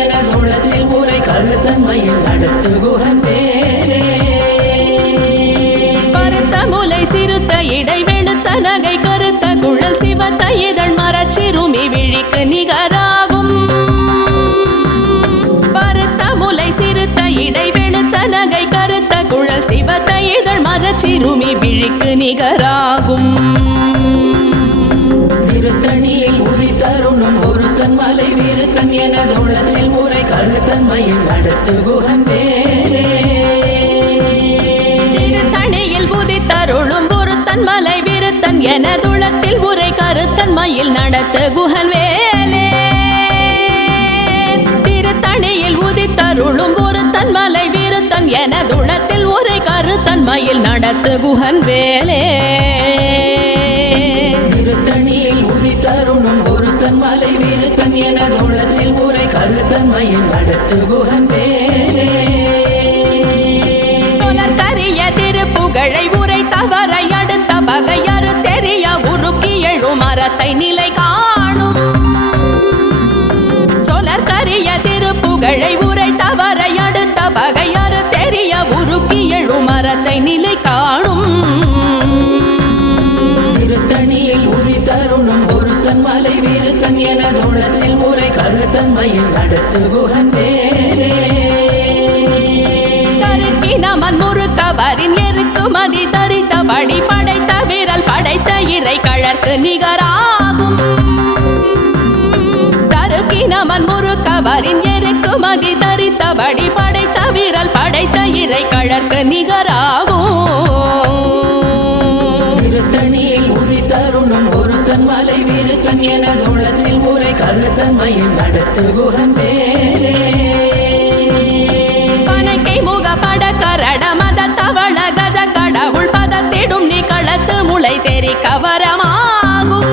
என தோளத்தில் உரை கருத்தன்மையில் நடத்து குகன் வேலே பருத்த முலை சிறுத்த இடை வெளுத்த நகை கருத்த குழல் சிவத்த இதழ் மரச்சிறுமி விழிக்கு நிகராகும். பருத்த முலை சிறுத்த இடை வெளுத்த நகை கருத்த குழல் சிவத்த இதழ் மரச்சிறுமி விழிக்கு நிகராகும். என தோளத்தில் உரை கருத்தன்மையில் நடத்து குகன் வேலே திருத்தணியில் உதித்தருளும் பொருத்தன் மலை விருத்தன் என துளத்தில் உரை கருத்தன் மயில் நடத்து குஹன் வேலே திருத்தணியில் உதித்தருளும் பொருத்தன் மலை விருத்தன் என துளத்தில் உரை கருத்தன் மயில் நடத்து குஹன் வேலே திருத்தணியில் உதித்தருணும் ஒருத்தன் மலை வீருத்தன் என தோளத்தில் உரை கருத்தன்மையில் நடத்து குகன் வேலே கரிய திருப்புகழை உரை தவறை அடுத்த பகையறு தெரிய உருக்கி எழும் மரத்தை நிலை காணும். சொலற்கரிய திருப்புகழை உரை தவறை அடுத்த பகையறு தெரிய உருக்கி எழும் மரத்தை நிலை காணும். திருத்தணியில் உதித்தருணும் ஒருத்தன் மலை வீருத்தன் என தோளத்தில் உரை கருத்தன்மையில் நடத்து குகன் வேலே கருக்கினமன் முறுக்கவரின் எருக்குமதி தரித்தபடி படைத்த விரல் படைத்த இறை கழற்கு நிகராகும். கருக்கினமன் முறுக்கவரின் எருக்குமதி தரித்தபடி படைத்த விரல் படைத்த இறை கழற்கு நிகராகும். திருத்தணியில் உதித்தருணும் ஒருத்தன் மலை வீருத்தன் என தோளத்தில் கருத்தன்மையில் நடத்து குகன் வேலே பனைக்கை முகப்பட கரட மத தவள கஜ கடவுள் பதத்திடும் நீ களத்து முளை தெரி கவரமாகும்.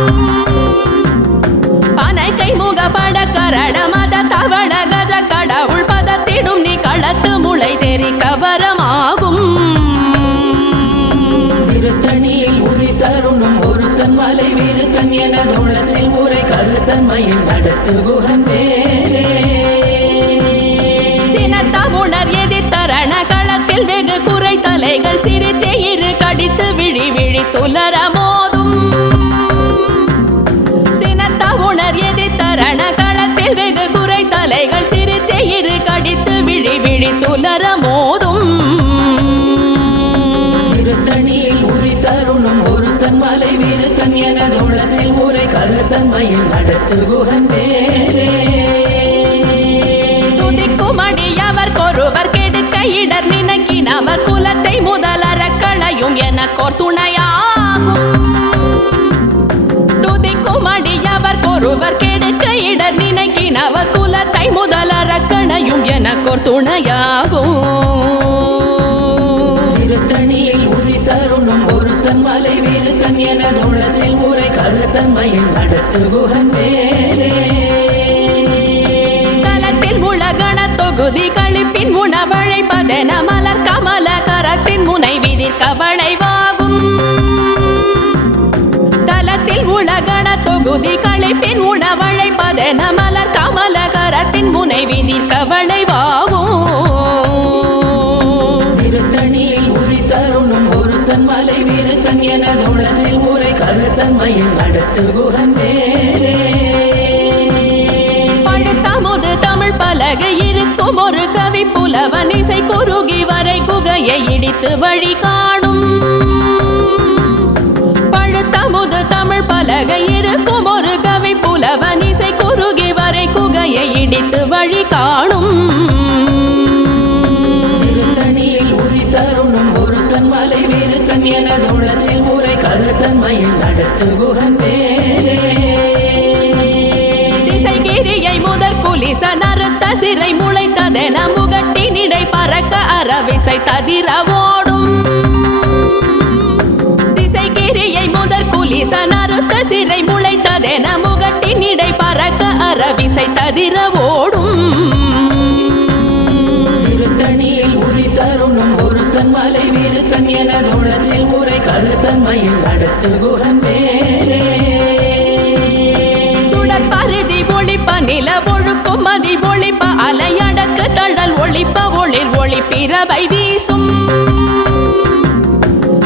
பனைக்கை முகப்பட கரட மத தவள கஜ கடவுள் பதத்திடும் நீ களத்து முளை தெரி கவரமாகும். மலை வீருத்தன் என தோளத்தில் உரை கருத்தன்மையில் நடத்து குகன் வேலே சினத்த எதிர்த்தரண களத்தில் வெகு குறை தலைகள் சிரித்தே இரு கடித்து விழி விழி துல கருத்தன்மையில் நடத்து குகன் வேலே துதிக்கும் அடியவர் கொருவர் கெடுக்க இடர் நினைக்கினவர் குலத்தை முதலற களையும் எனக்கோர் துணையாகும் துதிக்கும் அடியவர் கொருவர் கெடுக்க இடர் நினைக்கினவர் குலத்தை முதலற களையும் எனக்கோர் துணையாகும் திருத்தணியில் உதித்தருணும் ஒருத்தன் மலை வீருத்தன் என தோளத்தில் உரை கருத்தன்மையில் நடத்து குகன் வேலே தலத்தில் உலகண தொகுதி கழிப்பின் உணவழைப்பதென மலர் கமல கரத்தின் முனை விதிர்க்க வளைவாகும் தலத்தில் உலகண தொகுதி கழிப்பின் உணவழைப்பதென மலர் கமல கரத்தின் முனை விதிர்க்க வளைவாகும் திருத்தணியில் உதித்தருணும் ஒருத்தன் மலை வீருத்தன் என தோளத்தில் உரை கருத்தன்மையில் நடத்து குகன் மேலே. பழுத்தமுது தமிழ் பலகை இருக்கும் ஒரு கவி புலவன் இசை குறுகி வரை குகையை இடித்து வழி காணும். பழுத்தமுது தமிழ் பலகை இருக்கும் ஒரு கவி புலவன் இசை குறுகி வரை குகையை இடித்து வழி உரை நடத்து குகன் வேலே திசைகிரியை முதற் குலிச நறுத்த சிறை முளைத்ததென முகட்டி நிடை பறக்க அறவிசை ததிர ஓடும் திசைகிரியை முதற் குலிச நறுத்த சிறை முளைத்ததென முகட்டி நிடை பறக்க அறவிசை ததிர ஓடும் ஒருத்தன் மலை வீருத்தன் என எனதுளத்தில் உரை கருத்தன்மையில் அடுத்து குகன் வேலே சுடர் பருதி ஒளிப்ப நில ஒழுக்கும் மதி ஒழிப்ப அலையடக்கு தழல் ஒழிப்ப ஒளிர் ஒளிப்பிறவை வீசும்.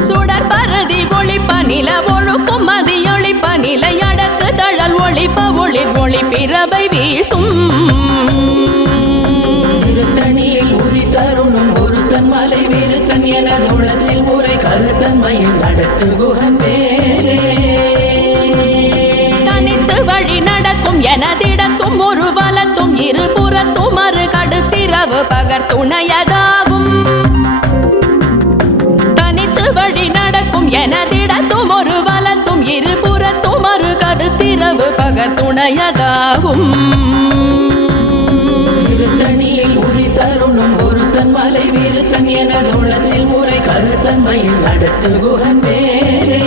சுடர் பருதி ஒளிப்ப நில ஒழுக்கும் மதி ஒழிப்ப நிலையடக்கு தழல் ஒழிப்ப ஒளிர் ஒளிப்பிறவை வீசும். எனது எனதுளத்தில் உரை கருத்தன்மையில் நடத்து குகன் வேலே தனித்து வழி நடக்கும் எனதிடத்தும் ஒரு வலத்தும் இருபுறத்தும் மறு கடுத்திரவு பகர் துணையதாகும் தனித்து வழி நடக்கும் எனதிடத்தும் ஒரு வலத்தும் இருபுறத்தும் மறு கடுத்திரவு பகர் துணையதாகும் உண்மையில் அடுத்து குகன் வேலே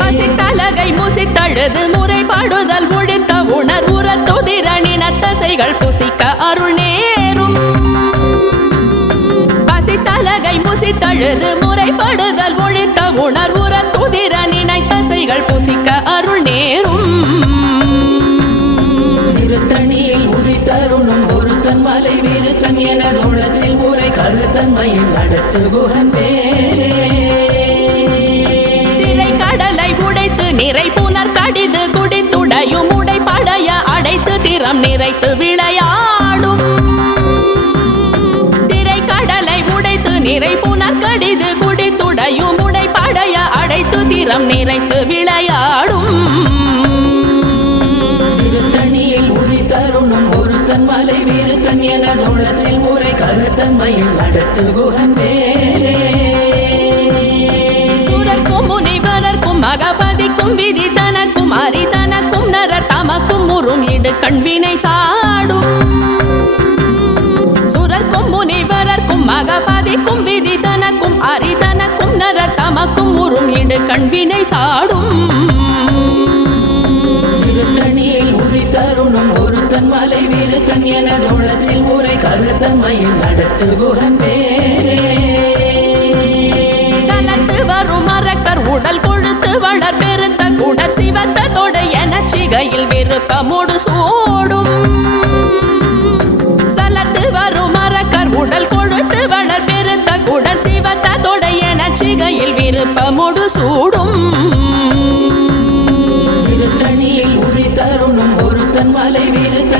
பசித்தலகை முசித்தழுது முறைப்பாடுதல் ஒழித்த உணர்வுற துதிரணின தசைகள் புசிக்க அருள் நேரும். பசித்தலகை முசித்தழுது முறைப்படுதல் ஒழித்த உணர்வுற துதிர நினைத்தசைகள் புசிக்க கருத்தன்மையில் அடுத்து குகன் வேலே திரை கடலை உடைத்து நிறை புனர் கடிது குடித்துடையும் உடைப்படைய அடைத்து திறம் நிறைத்து விளையாடும். திரை கடலை உடைத்து நிறை புனர் கடிது குடித்துடையும் உடைப்படைய அடைத்து திறம் நிறைத்து கருத்தன்மையில் அடுத்து குகன் வேலே சுரர்க்கும் முனிவரர்க்கும் மகபதிக்கும் விதி தனக்கும் அரி தனக்கும் நரர் தமக்கும் உறும் இடு கண்வினை சாடும். சுரர்க்கும் முனிவரர்க்கும் மகபதிக்கும் விதி தனக்கும் அரி தனக்கும் நரர் தமக்கும் உறும் இடு கண்வினை மலை விருத்தன் எனதுளத்தில் உரை கருத்தன்மையில் நடத்து குகன் வேலே சலத்து வரும் மரக்கர் உடல் கொழுத்து வளர் பெருத்த குடர் சிவத்த தொடை என சிகையில் விருப்பமோடு சூடும். சலத்து வரும் மரக்கர் உடல் கொழுத்து வளர் பெருத்த குடர் சிவத்த தொடை என சிகையில் விருப்பமோடு சூடும். திருத்தணியில்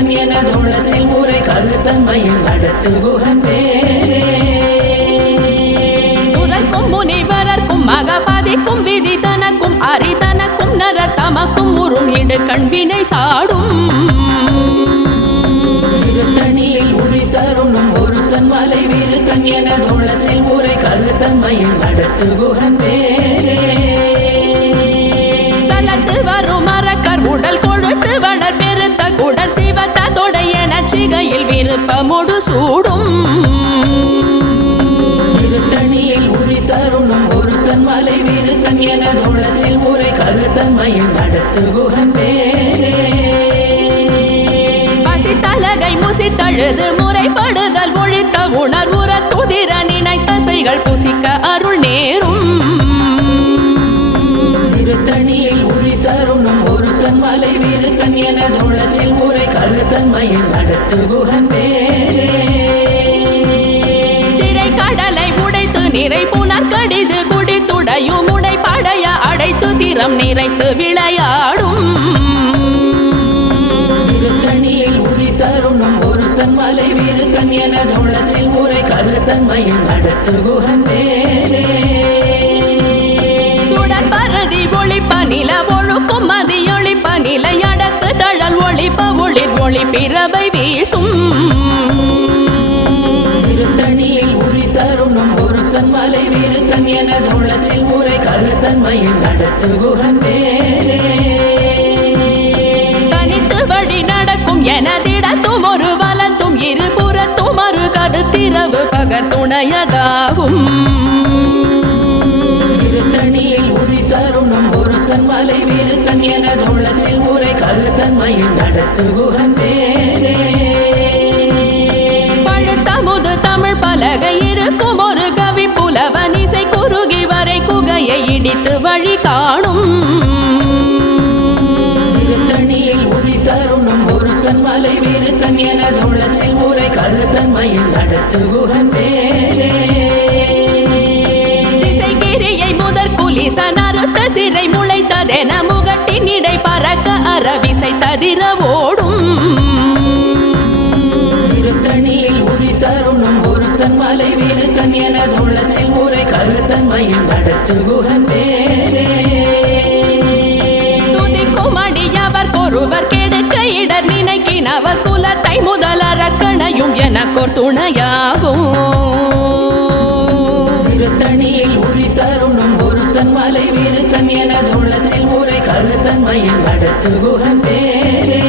விருத்தன் எனதுளத்தில் உரை கருத்தன்மையில் நடத்து குகன் வேலே சுரர்க்கும் முனிவரர்க்கும் மகபதிக்கும் விதி தனக்கும் அரி தனக்கும் நரர் தமக்கும் உறும் இடு கண்வினை சாடும். திருத்தணியில் உதித்தருணும் ஒருத்தன் மலை விருத்தன் எனதுளத்தில் உரை கருத்தன்மையில் நடத்து குகன் வேலே சிகையில் விருப்பமோடு சூடும். திருத்தணியில் உதித்தருணும் ஒருத்தன் மலை விருத்தன் எனதுளத்தில் உரை கருத்தன்மையில் நடத்து குகன் வேலே பசித்தலகை முசித்தழுது முறைப்படுதல் ஒழித்த உணர்வுற துதிர நினைத்தசைகள் புசிக்க உரை கருத்தன்மையில் நடத்து குகன் வேலே திரை கடலை உடைத்து நிறை புனர் கடிது குடித்துடையும் உடைப்படைய அடைத்து திறம் நிறைத்து விளையாடும். திருத்தணியில் உதித்தருணும் ஒருத்தன் மலை விருத்தன் எனதுளத்தில் உரை கருத்தன்மையில் நடத்து குகன் வேலே சுடர் பரதி ஒளிப்ப நில ஒழுக்கும் நிலையடக்கு தழல் ஒளிப்ப ஒளிர் ஒளி பிறவை வீசும். திருத்தணியில் உதித்தருணும் ஒருத்தன் மலை விருத்தன் எனதுளத்தில் உரை கருத்தன்மையில் நடத்து குகன் வேலே தனித்து வழி நடக்கும் எனதிடத்தும் ஒரு வலத்தும் இருபுறத்தும் மறு கடுத்திரவு பகர் துணையதாகும். எனது உள்ளத்தில் உரை கருத்தன்மையில் நடத்துகுகன் வேலே பழுத்தமுது தமிழ் பலகை இருக்கும் ஒரு கவி புலவன் இசை குறுகி வரை குகையை இடித்து வழி காணும். திருத்தணியில் உதி தருணம் ஒருத்தன் மலை வீருத்தன் எனது உள்ளத்தில் உரை கருத்தன்மையில் நடத்துகுகன் வேலே ததிர ஓடும் திருத்தணியில் உதித்தருணும் ஒருத்தன் மலை விருத்தன் எனது உள்ளத்தில் உரை கருத்தன்மையில் நடத்து குகன் வேலே துதிக்கும் அடியவர் கொருவர் கெடுக்க இடர் நினைக்கினவர் குலத்தை முதல் அரக்கணையும் எனக்கோர் துணையாகும். கருத்தன்மையில் நடத்து குகன் வேலே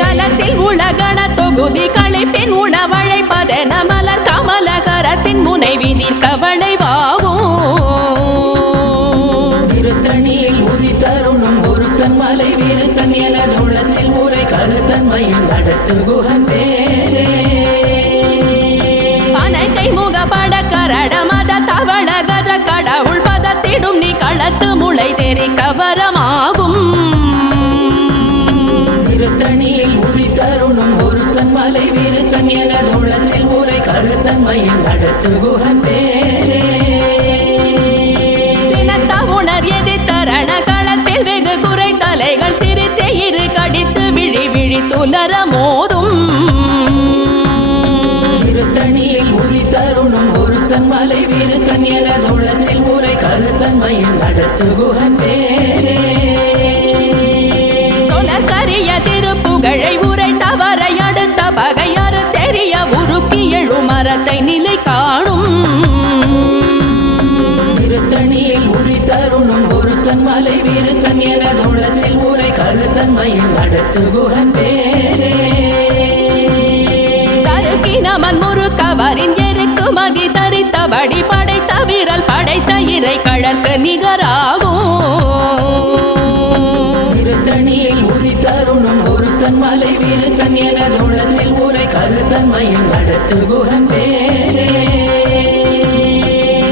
தலத்தில் உலகண தொகுதி களைப்பின் உணவழைப்பதென மலர் கமலகரத்தின் முனை விதிர்க்க வளைவாகும் திருத்தணியில் உதித்தருணும் ஒருத்தன் மலை விருத்தன் எனது உள்ளத்தில் உரை கருத்தன்மையில் நடத்து குகன் வேலே முகப்பட கரட மத தவள கஜ கடவுள் பதத்திடும் நீ களத்து முளை தெரிக்க உரை கருத்தன்மையில் நடத்து குகன் வேலே சினத்த உணர் எதிர்த்தரண களத்தில் வெகு குறை தலைகள் சிரித்தே இரு கடித்து விழி விழி துலர மோதும். திருத்தணியில் உதித்தருணும் ஒருத்தன் மலை விருத்தன் எனது உள்ளத்தில் உரை கருத்தன்மையில் நடத்து குகன் வேலே சொலர் கரிய மரத்தை நிலை காணும் திருத்தணியில் உதித்தருணும் ஒருத்தன் மலை விருத்தன் எனது உள்ளத்தில் உரை கருத்தன்மையில் நடத்து குகன் வேலே தருக்கினமன் முறுக்கவரின் எருக்கு மதி தரித்தபடி படைத்த விரல் படைத்த இறை கழற்கு நிகராகும். திருத்தணியில் உதித்தருணும் ஒருத்தன் மலை விருத்தன் எனது உள்ளத்தில் உரை கருத்தன்மையில் நடத்து குகன் வேலே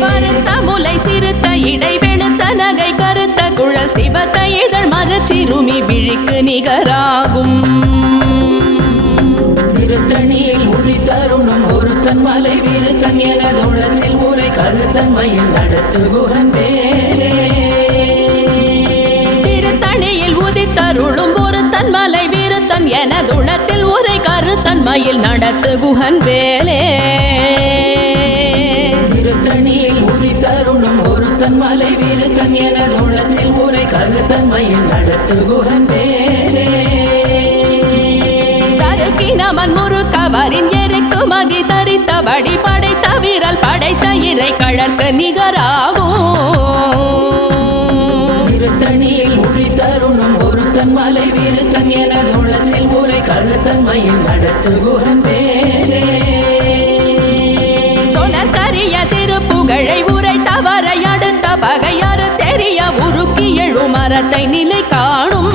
பருத்த முலை சிறுத்த இடை வெளுத்த நகை கருத்த குழல் சிவத்த இதழ் மரச்சிறுமி விழிக்கு நிகராகும். திருத்தணியில் உதித்தருணும் ஒருத்தன் மலை விருத்தன் எனது உள்ளத்தில் உரை கருத்தன்மையில் நடத்து குகன் வேலே திருத்தணியில் உதித்தருளும் ஒருத்தன் மலை விருத்தன் எனதுளத்தில் உரை கருத்தன்மையில் நடத்து குஹன் வேலே. திருத்தணியில் உதித்தருணும் ஒருத்தன் மலை விருத்தன் எனது உள்ளத்தில் உரை கருத்தன்மையில் நடத்து குகன் வேலே. தருக்கினமன் முறுக்கவரின் எருக்கு மதி தரித்தபடி படைத்த விரல் படைத்த இறை கழற்கு நிகராகும். விருத்தன் எனது உள்ளத்தில் உரை கருத்தன்மையில் நடத்து குகன் வேலே சொலர் கரிய திருப்புகழை உரை தவறை அடுத்த பகையாறு தெரிய உருக்கி எழு மரத்தை நிலை காணும்.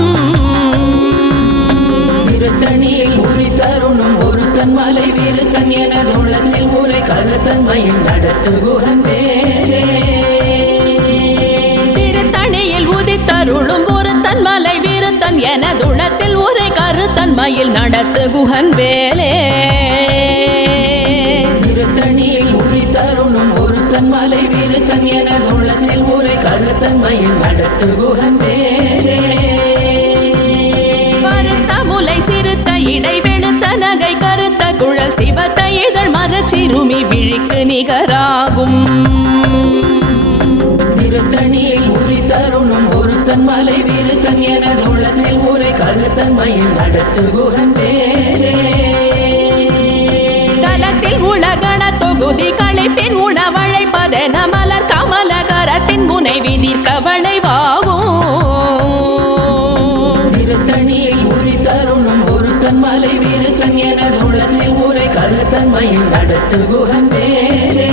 திருத்தணியில் உதித்தருணும் ஒருத்தன் மலை விருத்தன் எனது உள்ளத்தில் உரை கருத்தன்மையில் நடத்து குகன் வேலே திருத்தணியில் உதித்தருளும் ஒரு தன்மலை விருத்தன் எனதுளத்தில் உரை கருத்தன்மையில் நடத்து குஹன் வேலே. திருத்தணியில் உதித்தருணும் ஒருத்தன் மலை விருத்தன் எனது உள்ளத்தில் உரை கருத்தன்மையில் நடத்து குகன் வேலே. பருத்த முலை சிறுத்த இடை வெளுத்த நகை கருத்த குழல் சிவத்த இதழ் மரச்சிறுமி விழிக்கு நிகராகும். திருத்தணியில் உதித்தருணும் ஒருத்தன் மலை விருத்தன் எனது உள்ளத்தில் உரை கருத்தன்மையில் நடத்து குகன் வேலே தலத்தில் உலகண தொகுதி களைப்பின் உணவழைப்பதென மலர் கமலகரத்தின் முனை விதிர்க்க வளைவாகும். திருத்தணியில் உதித்தருணும் ஒருத்தன் மலை விருத்தன் எனது உள்ளத்தில் உரை கருத்தன்மையில் நடத்து குகன் வேலே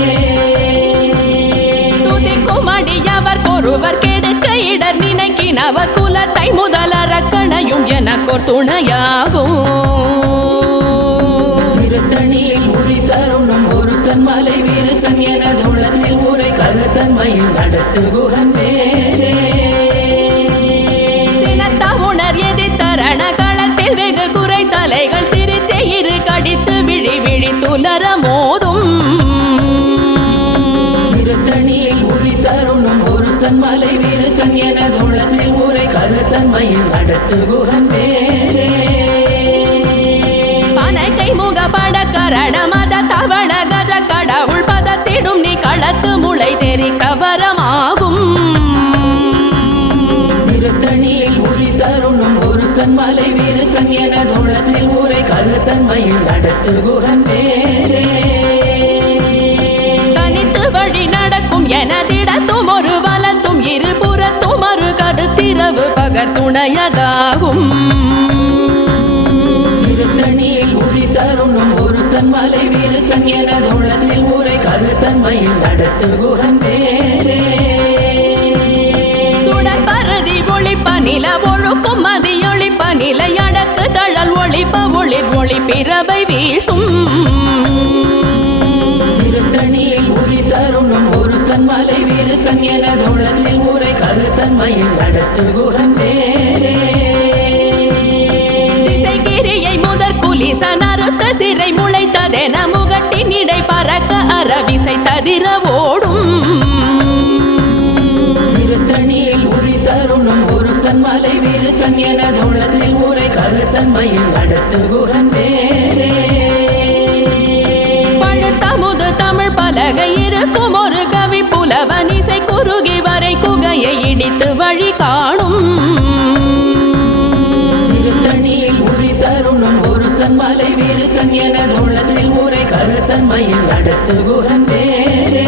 துதிக்கும் அடியவர் கொருவர் கெடுக்க இடர் நவ குலத்தை முதல் அரக்கணையும் எனக்கோர் துணையாகும். திருத்தணியில் உதித்தருணும் ஒருத்தன் மலை விருத்தன் எனது உளத்தில் உரை கருத்தன்மையில் நடத்து குகன் கருத்தன்மையில் நடத்து குகன் வேலே பனைக்கை முக பட கரண மத தவள கஜ கடவுள் பதத்திடும் நீ களத்து முளை தெரி கவரமாகும். திருத்தணியில் உதி தருணம் ஒருத்தன் மலை விருத்தன் என தோளத்தில் ஊரை கருத்தன்மையில் நடத்து குகன் வேலே தனித்து வழி நடக்கும் எனதிடத்தும் துணையதாகும். திருத்தணியில் உதி தருணம் ஒருத்தன் மலை விருத்தன் என தோளத்தில் ஊரை கருத்தன்மையில் நடத்து குகன் வேலே சுடர் பரதி ஒளிப்ப நில ஒழுக்கும் மதியொளிப்ப நிலை அடக்கு தழல் ஒளிப்ப ஒளிர் ஒளி பிறவை வீசும். மலை விருத்தன் என தோளத்தில் ஊரை கருத்தன்மையில் நடத்து குகன் வேலே திசைகிரியை முதற் குலிச நறுத்த சிறை முளைத்ததென முகட்டின் இடை பறக்க அறவிசை ததிர ஓடும் திருத்தணியில் உதி தருணம் ஒருத்தன் மலை விருத்தன் என தோளத்தில் ஊரை கருத்தன்மையில் நடத்து குகன் வேலே தமிழ் பலகை இருக்கும் விருத்தன் என தோளத்தில் ஊரை கருத்தன்மையில் நடத்து குகன் வேலே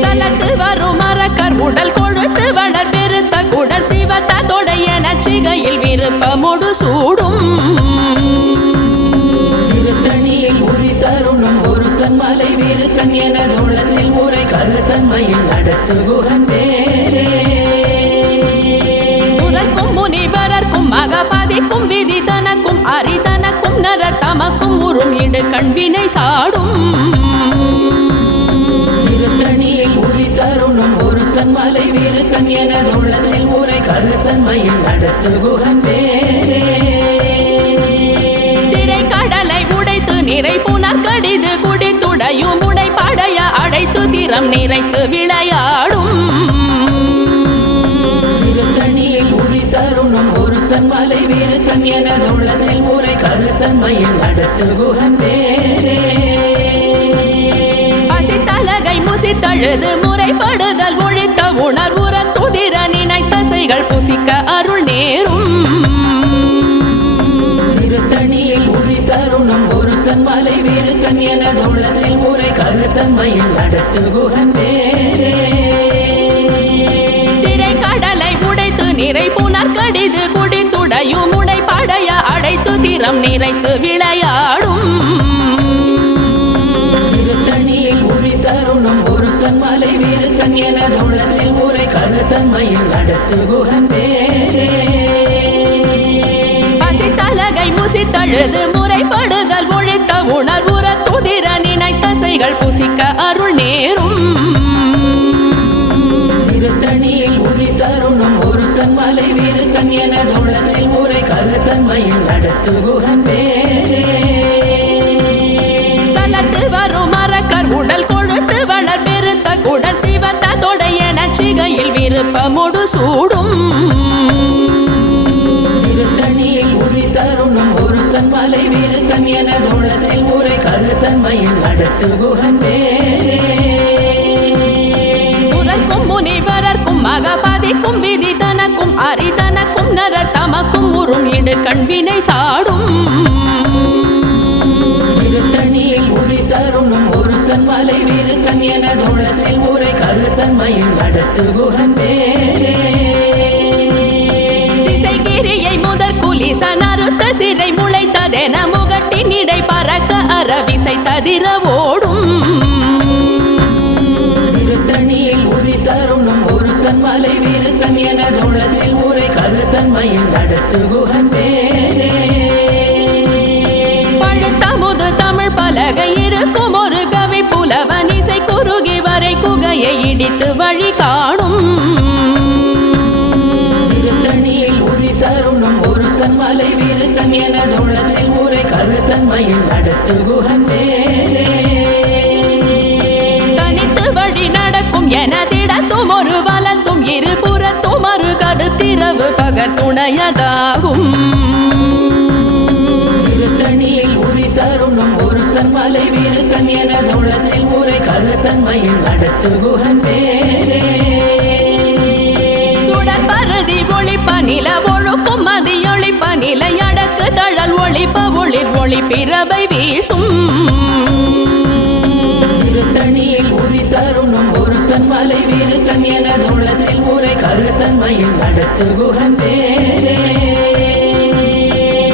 சலத்து வரும் மரக்கர் உடல் கொழுத்து வளர் பெருத்த குடல் சிவத்த தொடைய நச்சிகையில் விருப்பமொடு சூடும். திருத்தணியில் உதி தருணம் ஒருத்தன் மலை விருத்தன் என தோளத்தில் ஊரை கருத்தன்மையில் நடத்து குகன் வேலே சுரர்க்கும் முனிவரர்க்கும் மகபதிக்கும் விதி தனக்கும் அரிதனக்கும் உறும் இடு கண்வினை சாடும். திருத்தணியில் உதி தருணம் ஒருத்தன் மலை விருத்தன் என தோளத்தில் ஊரை கருத்தன்மையில் நடத்து குகன் வேலே திரை கடலை உடைத்து நிறை புனர் கடிது குடித்துடையும் உடை படைய அடைத்து திறம் நிறைத்து விளையாடும். மலை விருத்தன் என தோளத்தில் ஊரை கருத்தன்மையில் நடத்து குகன் வேலே பசித்தலகை முசித்தழுது முறைப்படுதல் ஒழித்த உணர்வுற துதிர நினைத்தசைகள் புசிக்க அருள் நேரும். திருத்தணியில் உதி தருணம் ஒருத்தன் மலை விருத்தன் என தோளத்தில் ஊரை கருத்தன்மையில் நடத்து குகன் வேலே திரை கடலை உடைத்து நிறை புனர் கடிது குடித்துடையும் உடை படைய அடைத்து திறம் நிறைத்து விளையாடும். திருத்தணியில் உதி தருணம் ஒருத்தன் மலை விருத்தன் என தோளத்தில் ஊரை கருத்தன்மையில் நடத்து வேலே பசித்தலகை முசித்தழுது முறைப்படுதல் ஒழித்த உணர்வுற துதிர நினைத்தசைகள் புசிக்க அருள் விருத்தன் என தோளத்தில் ஊரை கருத்தன்மையில் நடத்து குகன் வேலே சலத்து வரும் மரக்கர் உடல் கொழுத்து வளர் பெருத்த குடல் சிவத்த தொடைய நச்சிகையில் விருப்பமொடு சூடும். திருத்தணியில் உதி தருணம் ஒருத்தன் மலை விருத்தன் என தோளத்தில் ஊரை கருத்தன்மையில் நடத்து குகன் வேலே முனிவரர்க்கும் மகபதிக்கும் விதி தனக்கும் அரிதனக்கும் நரர் தமக்கும் உறும் இடு கண்வினை சாடும். திருத்தணியில் உதி தருணம் ஒருத்தன் மலை விருத்தன் என தோளத்தில் ஊரை கருத்தன்மையில் நடத்து குகன் வேலே திசைகிரியை முதற் குலிச நறுத்த சிறை முளைத்ததென முகட்டின் இடை பறக்க அறவிசை ததிர ஓடும். திருத்தணியில் உதி தருணம் ஒருத்தன் மலை விருத்தன் என தோளத்தில் ஊரை கருத்தன்மையில் நடத்து குகன் வேலே பழுத்தமுது தமிழ் பலகை இருக்கும் ஒரு கவி புலவன் இசை குறுகி வரை குகையை இடித்து வழி காணும். திருத்தணியில் உதி தருணம் ஒருத்தன் மலை விருத்தன் என தோளத்தில் ஊரை கருத்தன்மையில் நடத்து குகன் பகர் துணையதாகும் திருத்தணியில் உதித்தருணும் ஒருத்தன் மலை வீருத்தன் என தோளத்தில் ஊரை கருத்தன்மையில் நடத்து குகன் வேலே சுடர் பரதி ஒளிப்ப நில ஒழுக்கும் மதியொளிப்ப நிலை அடக்கு தழல் ஒளிப்ப ஒளிர் ஒளி பிறவை வீசும். கருத்தன்மையில் நடத்து குகன் வேலே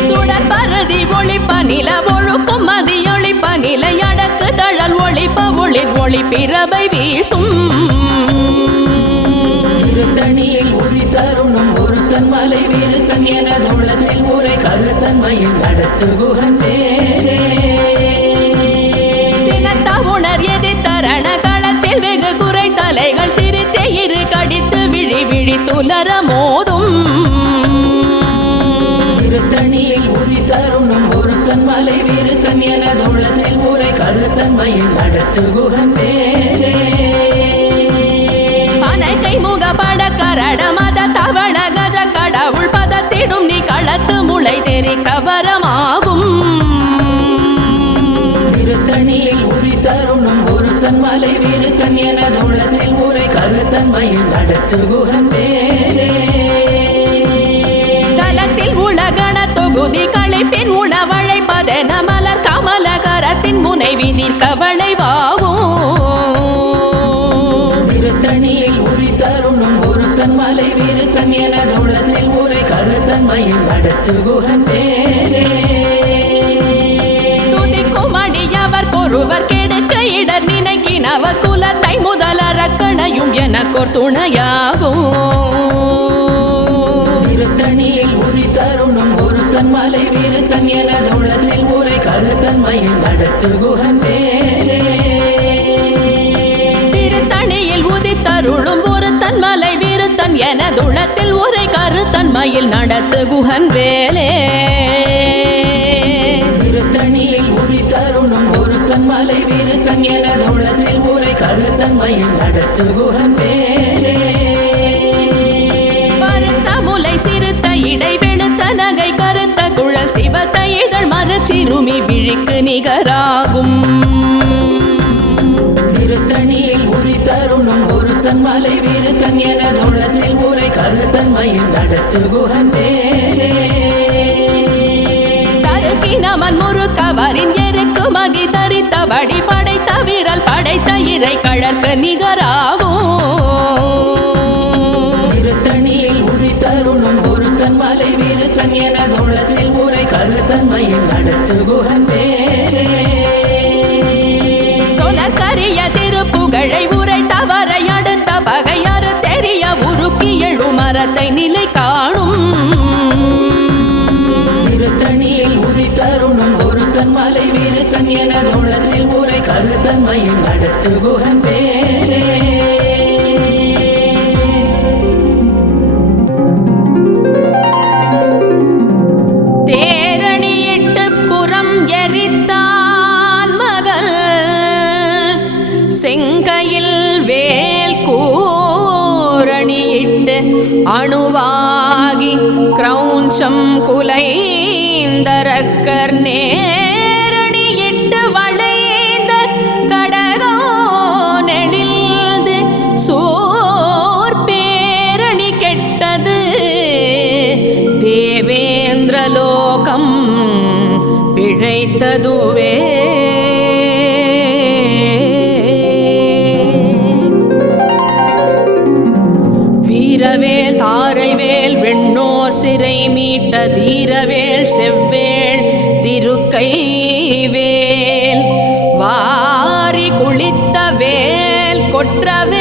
சுடர் பரதி ஒளிப்ப நில ஒழுக்கும் மதியொளிப்ப நிலை அடக்கு தழல் ஒளிப்ப ஒளிர் ஒளி பிறவை வீசும். திருத்தணியில் உதித்தருணும் ஒருத்தன் மலை வீருத்தன் என தோளத்தில் ஊரை கருத்தன்மையில் குகன் வேலே சினத்த உணர் எதி தரண களத்தில் வெகு குறை தலைகள் சிரித்தே இரு கடித்து விழி விழி துலர மோதும் திருத்தணியில் உதித்தருணும் ஒருத்தன் மலை வீருத்தன் என தோளத்தில் ஊரை கருத்தன்மையில் நடத்து குகன் வேலே முகப்பட கரட மத தவண கஜ கடவுள் பதத்திடும் நீ களத்து முளை தெரி கவரமாகும் மலை வீருத்தன் என தோளத்தில் ஊரை கருத்தன்மையில் நடத்து குகன் வேலே தலத்தில் உலகண தொகுதி களைப்பின் உணவழைப்பதென மலர் கமல கரத்தின் முனைவி நிற்கவளை திருத்தணியில் உதித்தருணும் ஒருத்தன் மலை வீருத்தன் என தோளத்தில் ஊரை கருத்தன்மையில் நடத்து குகன் வேலே எனக்கோர் துணையாகும். திருத்தணியில் உதித்தருணும் ஒருத்தன் மலை வீருத்தன் என தோளத்தில் ஊரை கருத்தன்மையில் நடத்து குகன் வேலே திருத்தணியில் உதித்தருளும் ஒருத்தன் மலை விருத்தன் என துளத்தில் உரை கருத்தன்மையில் நடத்து குஹன் வேலே மலை வீருத்தன் என தோளத்தில் ஊரை கருத்தன்மையில் நடத்து குகன் வேலே பருத்த முலை சிறுத்த இடை வெளுத்த நகை கருத்த குழல் சிவத்த இதழ் மரச்சிறுமி விழிக்கு நிகராகும். திருத்தணியில் உதித்தருணும் ஒருத்தன் மலை வீருத்தன் என தோளத்தில் ஊரை கருத்தன்மையில் நடத்து குகன் வேலே தருக்கினவன் முறுக்கவரின் எருக்கு மகி தரித்தபடி படைத்த வீரல் படைத்த இறை கழற்கு நிகராகும். திருத்தணியில் உதித்தருணும் ஒருத்தன் மலை வீருத்தன் என தோளத்தில் ஊரை கருத்தன்மையில் நடத்து குகன் வேலே சொலக்கரிய திருப்புகழை உரை தவறை அடுத்த பகையறு தெரிய உருக்கி எழு மரத்தை நிலை காணும் வீருத்தன் என தோளத்தில் ஊரை கருத்தன்மையில் நடத்து குகன் வேலே தேரணியிட்டு புறம் எரித்தான் மகள் செங்கையில் வேல் கூரணியிட்டு அணுவாகி கிரௌஞ்சம் குலைந்தரக்கர் நேரணியிட்டு வீரவேல் தாரைவேல் வெண்ணோர் சிறை மீட்ட தீரவேல் செவ்வேள் திருக்கைவேல். வாரி குளித்த வேல் கொற்றவேல்